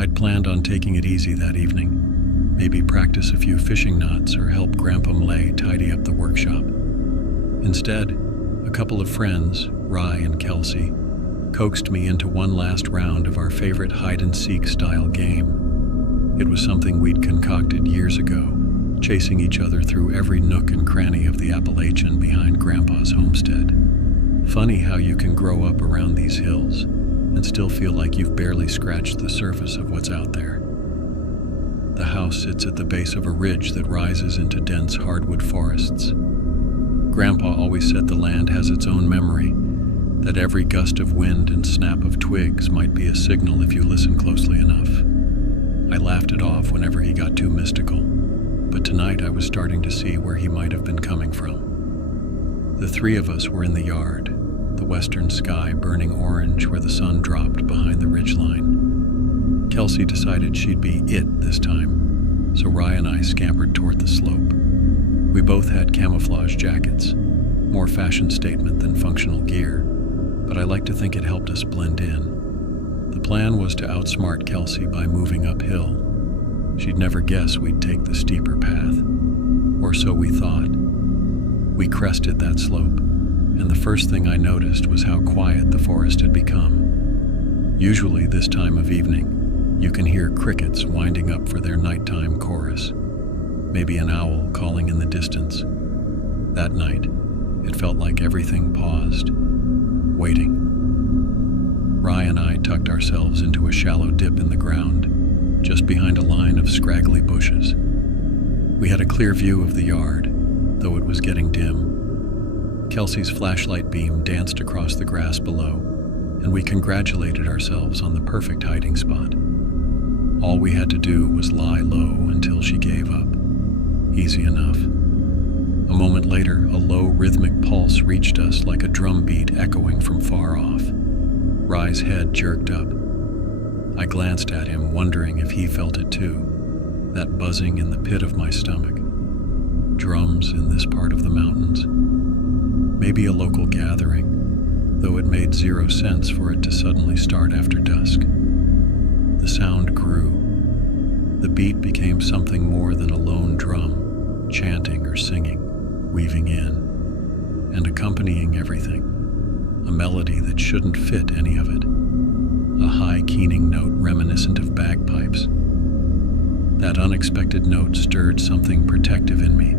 I'd planned on taking it easy that evening, maybe practice a few fishing knots or help Grandpa Malay tidy up the workshop. Instead, a couple of friends, Rye and Kelsey, coaxed me into one last round of our favorite hide-and-seek style game. It was something we'd concocted years ago, chasing each other through every nook and cranny of the Appalachian behind Grandpa's homestead. Funny how you can grow up around these hills and still feel like you've barely scratched the surface of what's out there. The house sits at the base of a ridge that rises into dense hardwood forests. Grandpa always said the land has its own memory, that every gust of wind and snap of twigs might be a signal if you listen closely enough. I laughed it off whenever he got too mystical, but tonight I was starting to see where he might have been coming from. The three of us were in the yard, the western sky burning orange where the sun dropped behind the ridgeline. Kelsey decided she'd be it this time, so Rye and I scampered toward the slope. We both had camouflage jackets, more fashion statement than functional gear, but I like to think it helped us blend in. The plan was to outsmart Kelsey by moving uphill. She'd never guess we'd take the steeper path, or so we thought. We crested that slope, and the first thing I noticed was how quiet the forest had become. Usually this time of evening, you can hear crickets winding up for their nighttime chorus, maybe an owl calling in the distance. That night, it felt like everything paused, waiting. Rye and I tucked ourselves into a shallow dip in the ground, just behind a line of scraggly bushes. We had a clear view of the yard, though it was getting dim. Kelsey's flashlight beam danced across the grass below, and we congratulated ourselves on the perfect hiding spot. All we had to do was lie low until she gave up. Easy enough. A moment later, a low rhythmic pulse reached us like a drum beat echoing from far off. Rye's head jerked up. I glanced at him, wondering if he felt it too, that buzzing in the pit of my stomach. Drums in this part of the mountains. Maybe a local gathering, though it made zero sense for it to suddenly start after dusk. The sound grew. The beat became something more than a lone drum, chanting or singing, weaving in, and accompanying everything. A melody that shouldn't fit any of it. A high keening note reminiscent of bagpipes. That unexpected note stirred something protective in me,